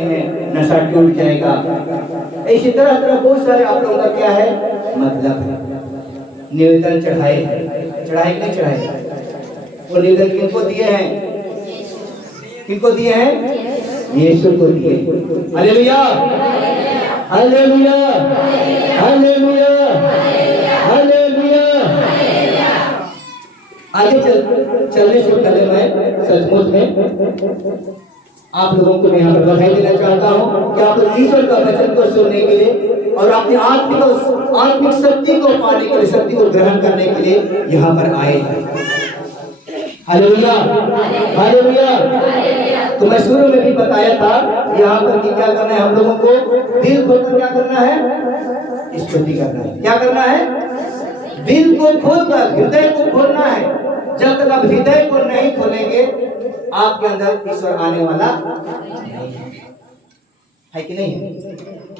नशा टूट जाएगा। इसी तरह तरह बहुत सारे आप लोगों का क्या है मतलब निवेदन चढ़ाए नहीं चढ़ाए। वो निवेदन किनको दिए हैं? किनको दिए हैं? यीशु को दिए। Hallelujah hallelujah hallelujah hallelujah. आगे चलने से पहले मैं सचमुच में आप लोगों को यहाँ पर बधाई देना चाहता हूँ कि आप लोग ईश्वर का वचन को सुनने के लिए और अपनी आत्मिक शक्ति को पाने के लिए, शक्ति को ग्रहण करने के लिए यहाँ पर आए हैं। Hallelujah hallelujah. तो मैं शुरू में भी बताया था यहाँ पर कि क्या करना है हम लोगों को, दिल खोलकर क्या करना है? स्तुति करना है। क्या करना है? दिल को खोलकर, हृदय को खोलना है। जब तक आप हृदय को नहीं खोलेंगे आपके अंदर ईश्वर आने वाला है कि नहीं है?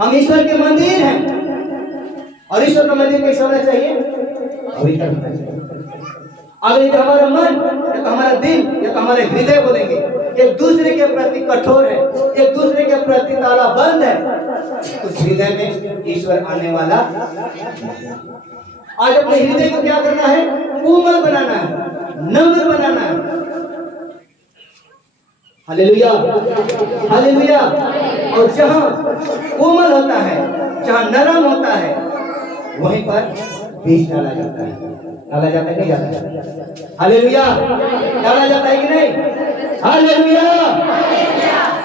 हम ईश्वर के मंदिर हैं और ईश्वर का मंदिर कैसा होना चाहिए? पवित्र होना चाहिए। अगर ये हमारा मन या तो हमारा दिल या तो हमारे हृदय बोलेंगे एक दूसरे के प्रति कठोर है, एक दूसरे के प्रति ताला बंद है, तो हृदय में ईश्वर आने वाला। आज अपने हृदय को क्या करना है? कोमल बनाना है, नम्र बनाना है। Hallelujah hallelujah. और जहां कोमल होता है, जहां नरम होता है, वहीं पर बीज डाला जाता है। डाला जाता है नहीं जाता? हालेलुया। डाला जाता है कि नहीं? हालेलुया।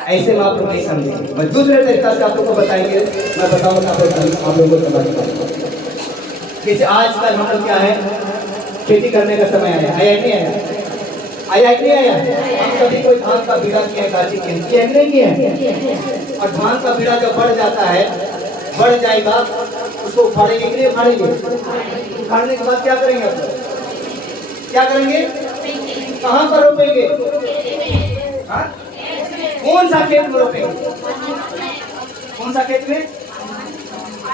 ऐसे में आप लोग नहीं समझेंगे। मैं दूसरे तरीका से आप लोगों को बताएंगे। मैं बताऊंगा आप लोगों को समझ पाएंगे। जैसे आजकल हम लोग क्या है, खेती करने का समय आया नहीं आया? आया कि नहीं आया? हम सभी कोई धान का बीड़ा किया, गाची किया है नहीं किया है? और धान का बीड़ा जब बढ़ जाता है, बढ़ जाएगा, उसको उखाड़ेंगे कि नहीं उखाड़ेंगे? उखाड़ने के बाद क्या करेंगे? क्या करेंगे? कहाँ पर रोपेंगे? कौन सा खेत में रोपेंगे? कौन सा खेत में?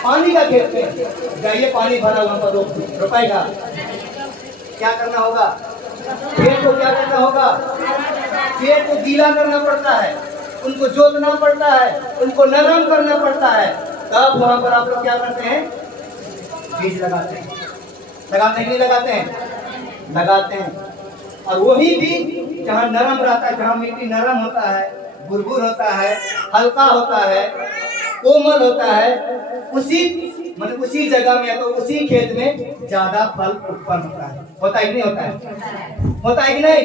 पानी का खेत में। जाइए पानी भरा वहां पर रोपाएगा। क्या करना होगा? खेत को क्या करना होगा? खेत को गीला करना पड़ता है, उनको जोतना पड़ता है, उनको नरम करना पड़ता है। तब वहां पर आप लोग क्या करते हैं? बीज लगाते हैं। लगाते हैं कि नहीं लगाते हैं? लगाते हैं। और वही बीज जहाँ नरम रहता है, जहाँ मिट्टी नरम होता है, बुरबुर होता है, हल्का होता है, कोमल होता है, उसी जगह में तो उसी खेत में ज्यादा फल उत्पन्न होता है। होता है कि नहीं होता है? होता है कि नहीं?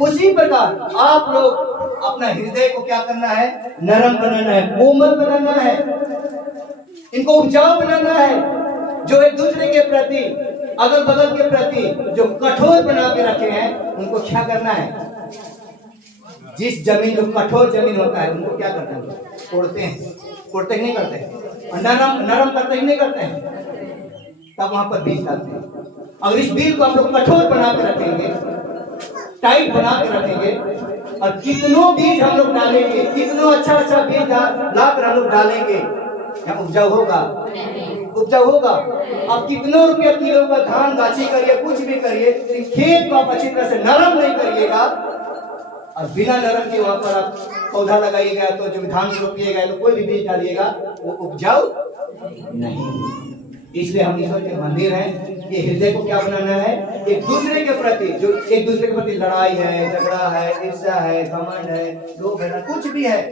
उसी प्रकार आप लोग अपना हृदय को क्या करना है? नरम बनाना है, कोमल बनाना है, इनको उपजाऊ बनाना है। जो एक दूसरे के प्रति, अगल बगल के प्रति जो कठोर बना के रखे हैं, उनको क्या करना है? जिस जमीन जो कठोर जमीन होता है उनको क्या करते हैं? तोड़ते हैं। तोड़ते नहीं करते हैं? और नरम करते ही नहीं करते हैं। तब वहां पर बीज डालते हैं। अगर इस बीज को हम लोग कठोर बना के रखेंगे, टाइट बना के रखेंगे, और कितनों बीज हम लोग डालेंगे, कितनों अच्छा बीज लाकर हम लोग डालेंगे, क्या उपजाऊ होगा? उपजाऊ होगा। अब कितनों रुपया किलो का धान गाछी करिए, कुछ भी करिए, खेत को आप अच्छी तरह से नरम नहीं करिएगा और बिना नरम के वहां पर आप पौधा लगाइएगा, तो जो धान रोपिएगा, तो कोई भी बीज डालिएगा, वो उपजाऊ नहीं। इसलिए हम ईश्वर के मंदिर हैं। ये हृदय को क्या बनाना है? एक दूसरे के प्रति, जो एक दूसरे के प्रति लड़ाई है, झगड़ा है, ईर्ष्या है, घमंड है, लोभ है, कुछ भी है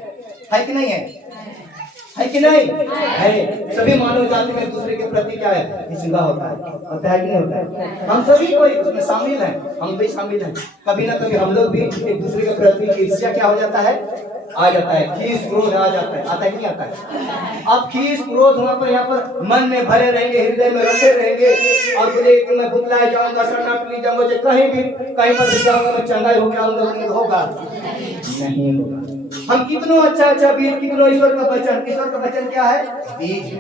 कि नहीं है? है कि नहीं है? सभी मानव जाति में एक दूसरे के प्रति क्या है? हिंसा होता है कि नहीं होता है? हम सभी कोई उसमें शामिल हैं, हम भी शामिल हैं। कभी ना कभी हम लोग भी एक दूसरे के प्रति ईर्ष्या क्या हो जाता है? आ जाता है। खीस क्रोध आ जाता है। आता है कि नहीं आता है? अब खीस क्रोध वहां पर यहाँ पर मन में भरे रहेंगे, हृदय में रखे रहेंगे, और बोले कि मैं भुतलाए जाऊंगा, शरणा पली जाऊंगा, कहीं पर भी जाऊंगा, मैं चंगाई हो जाऊंगा, होगा नहीं होगा। हम कितनों अच्छा बीज, कितनों ईश्वर का वचन क्या है? बीज।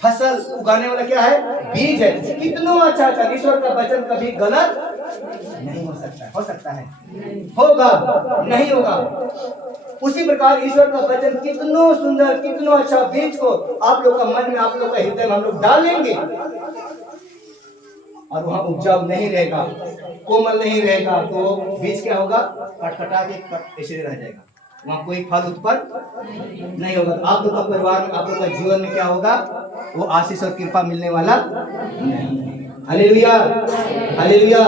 फसल उगाने वाला क्या है? बीज है। कितनों अच्छा ईश्वर का वचन कभी गलत नहीं हो सकता। हो सकता है? होगा? नहीं होगा। उसी प्रकार ईश्वर का वचन कितनों सुंदर, कितनों अच्छा बीज को आप लोग का मन में, आप लोग का हृदय में हम लोग डालेंगे, और वहां उपजाऊ नहीं रहेगा, कोमल नहीं रहेगा, तो बीज क्या होगा? कटकटा के ऐसे रह जाएगा। वहां कोई फल उत्पन्न नहीं होगा। आप लोग का परिवार में, आप लोग का जीवन में क्या होगा? वो आशीष और कृपा मिलने वाला नहीं। Hallelujah, hallelujah.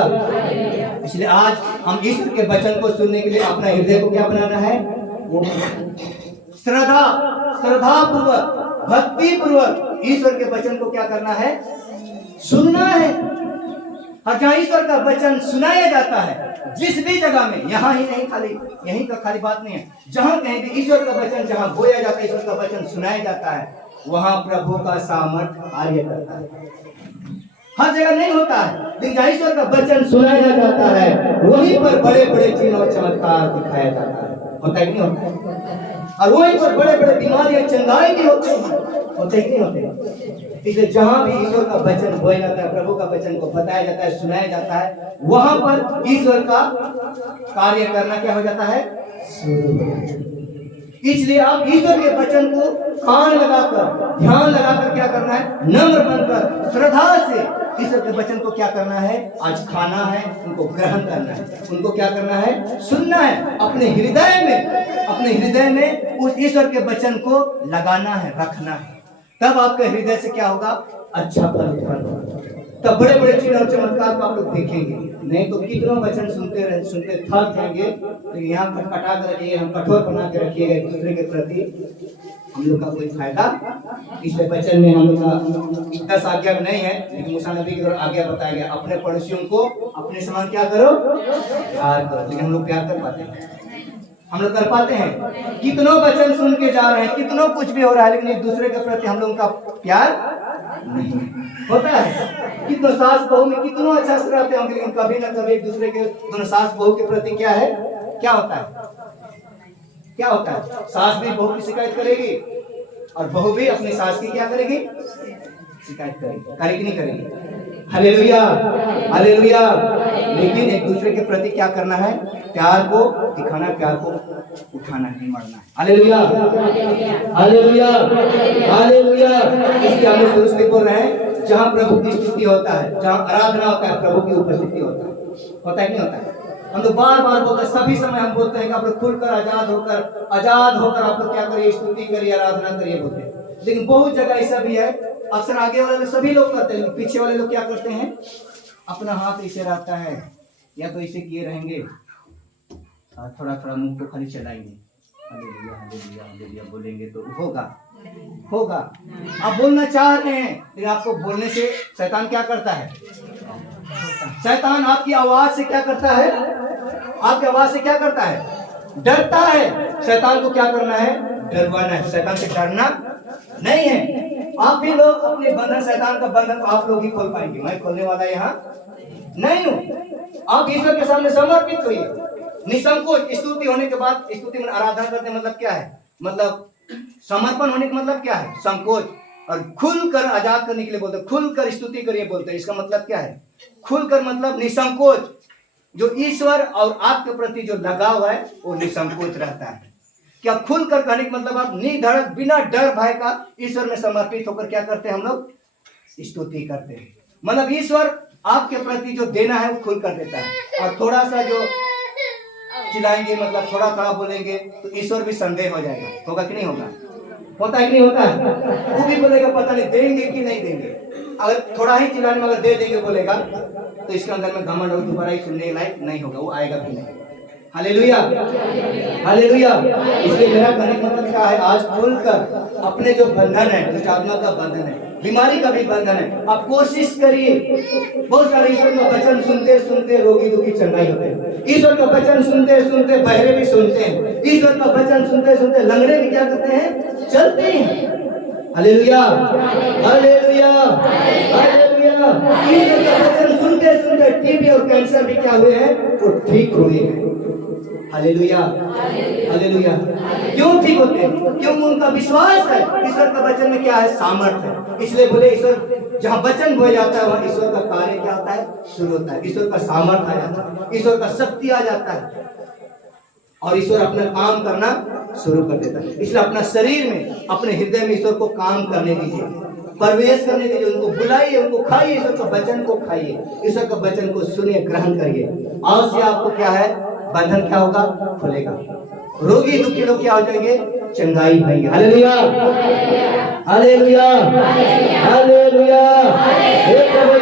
इसलिए आज हम ईश्वर के वचन को सुनने के लिए अपना हृदय को क्या बनाना है? वो श्रद्धा पूर्वक, भक्ति पूर्वक ईश्वर के वचन को क्या करना है? सुनना है। और जहाँ ईश्वर का वचन सुनाया जाता है, जिस भी जगह में, यहाँ ही नहीं, खाली यहीं का खाली बात नहीं है, जहाँ कहीं भी ईश्वर का वचन जहाँ बोया जाता है, ईश्वर का वचन सुनाया जाता है, वहाँ प्रभु का सामर्थ्य कार्य करता है। हर जगह नहीं होता है, लेकिन जहाँ ईश्वर का वचन सुनाया जाता है, वहीं पर बड़े बड़े चिन्ह और चमत्कार दिखाया जाता है। होता है कि नहीं होता है? और वहीं पर बड़े बड़े बीमारियां, चंगाई भी होते हैं। होते कि नहीं होते? इसलिए जहां भी ईश्वर का वचन बोया जाता है, प्रभु का वचन को बताया जाता है, सुनाया जाता है, वहां पर ईश्वर का कार्य करना क्या हो जाता है? इसलिए आप ईश्वर के वचन को कान लगाकर, ध्यान लगाकर क्या करना है? नम्र बनकर, श्रद्धा से ईश्वर के वचन को क्या करना है? आज खाना है, उनको ग्रहण करना है, उनको क्या करना है? सुनना है। अपने हृदय में उस ईश्वर के वचन को लगाना है, रखना है। तब आपके हृदय से क्या होगा? अच्छा फल उत्पन्न होगा। तब बड़े बड़े चिन्ह और चमत्कार को आप लोग देखेंगे। नहीं तो कितना वचन सुनते थक जाएंगे। तो यहाँ खटखटा कर रखिए, हम कठोर बना के रखिएगा एक दूसरे के प्रति, हम लोग का कोई फायदा इस वचन में हम लोग का 10 आज्ञा में नहीं है, लेकिन मूसा नबी की आज्ञा बताया गया, अपने पड़ोसियों को अपने समान क्या करो? प्यार करो। लेकिन हम लोग प्यार कर पाते हैं? हम लोग कर पाते हैं? कितनों वचन सुन के जा रहे हैं, कितनों कुछ भी हो रहा है, लेकिन एक दूसरे के प्रति हम लोगों का प्यार नहीं होता है। कितनों सास बहू में कितनों अच्छा से रहते होंगे, लेकिन कभी ना कभी एक दूसरे के, दोनों सास बहू के प्रति क्या है? क्या होता है? क्या होता है? सास भी बहू की शिकायत करेगी और बहू भी अपनी सास की क्या करेगी? शिकायत करेगी। करेगी नहीं करेगी? Hallelujah, hallelujah. लेकिन एक दूसरे के प्रति क्या करना है? प्यार को दिखाना, प्यार को उठाना, नहीं मरना है। Hallelujah, hallelujah, hallelujah. इसलिए हम शुरू से बोल रहे हैं, जहाँ प्रभु की स्तुति होता है, जहाँ आराधना होता है, प्रभु की उपस्थिति होता है। होता है कि नहीं होता है? हम तो बार बार बोलते हैं, सभी समय हम बोलते हैं कि आप लोग खुलकर आजाद होकर आप लोग क्या करिए? स्तुति करिए, आराधना करिए बोलते हैं। लेकिन बहुत जगह ऐसा भी है, अक्सर आगे वाले सभी लोग करते हैं, पीछे वाले लोग क्या करते हैं? अपना हाथ ऐसे रहता है, या तो ऐसे किए रहेंगे, थोड़ा थोड़ा मुंह को खाली चलाएंगे, हालेलुया हालेलुया हालेलुया बोलेंगे तो होगा। आप बोलना चाह रहे हैं, लेकिन आपको बोलने से शैतान क्या करता है? शैतान आपकी आवाज से क्या करता है? आपकी आवाज से क्या करता है? डरता है। शैतान को क्या करना है? डरवाना है। शैतान से डरना नहीं है। आप भी लोग अपने बंधन, शैतान का बंधन आप लोग ही खोल पाएंगे, मैं खोलने वाला यहाँ नहीं हूँ। आप ईश्वर के सामने समर्पित होइए, निसंकोच। स्तुति होने के बाद, स्तुति में आराधना करते मतलब क्या है? मतलब समर्पण होने का मतलब क्या है? संकोच। और खुलकर आजाद करने के लिए बोलते हैं, खुलकर स्तुति करिए बोलते हैं। इसका मतलब क्या है? खुलकर मतलब निसंकोच। जो ईश्वर और आपके प्रति जो लगाव है वो निसंकोच रहता है। क्या खुलकर कहने का मतलब आप निर्धड़क, बिना डर भय का ईश्वर में समर्पित होकर क्या करते हैं? हम लोग स्तुति करते हैं। मतलब ईश्वर आपके प्रति जो देना है वो खुल कर देता है। और थोड़ा सा जो चिल्लाएंगे, मतलब थोड़ा थोड़ा बोलेंगे, तो ईश्वर भी संदेह हो जाएगा। होगा कि नहीं होगा? होता है कि नहीं होता है? वो भी बोलेगा पता नहीं देंगे कि नहीं देंगे। अगर थोड़ा ही चिल्लाने में अगर दे देंगे बोलेगा, तो इसके अंदर में घमंड और दोबारा ही सुनने लायक नहीं होगा, वो आएगा भी नहीं। Hallelujah, hallelujah. इसलिए मेरा कहने का मतलब क्या है? आज खुलकर अपने जो बंधन है, जो आत्मा का बंधन है, बीमारी का भी बंधन है, आप कोशिश करिए। बहुत सारे ईश्वर का वचन सुनते सुनते रोगी दुखी चंगाई होते हैं। ईश्वर का वचन सुनते सुनते बहरे भी सुनते हैं। ईश्वर का वचन सुनते सुनते लंगड़े भी क्या करते हैं? चलते हैं। Hallelujah, hallelujah, hallelujah. ईश्वर का वचन सुनते सुनते टीबी और कैंसर भी क्या हुए हैं? वो ठीक हुए हैं। Hallelujah, hallelujah. क्यों ठीक होते हैं? क्योंकि उनका विश्वास है ईश्वर का वचन में क्या है? सामर्थ है। इसलिए बोले ईश्वर जहाँ वचन बोया जाता है वहाँ ईश्वर का कार्य क्या होता है? शुरू होता है। ईश्वर का सामर्थ आ जाता है, ईश्वर का शक्ति आ जाता है, और ईश्वर अपना काम करना शुरू कर देता है। इसलिए अपना शरीर में, अपने हृदय में ईश्वर को काम करने दीजिए, प्रवेश करने दीजिए, उनको बुलाइए, उनको खाइए, ईश्वर का वचन को खाइए, ईश्वर का वचन को सुनिए, ग्रहण करिए। और से आपको क्या है? बंधन क्या होगा? खुलेगा। रोगी दुखी लोग क्या हो जाएंगे? चंगाई पाएंगे। Hallelujah, hallelujah, hallelujah. हे प्रभु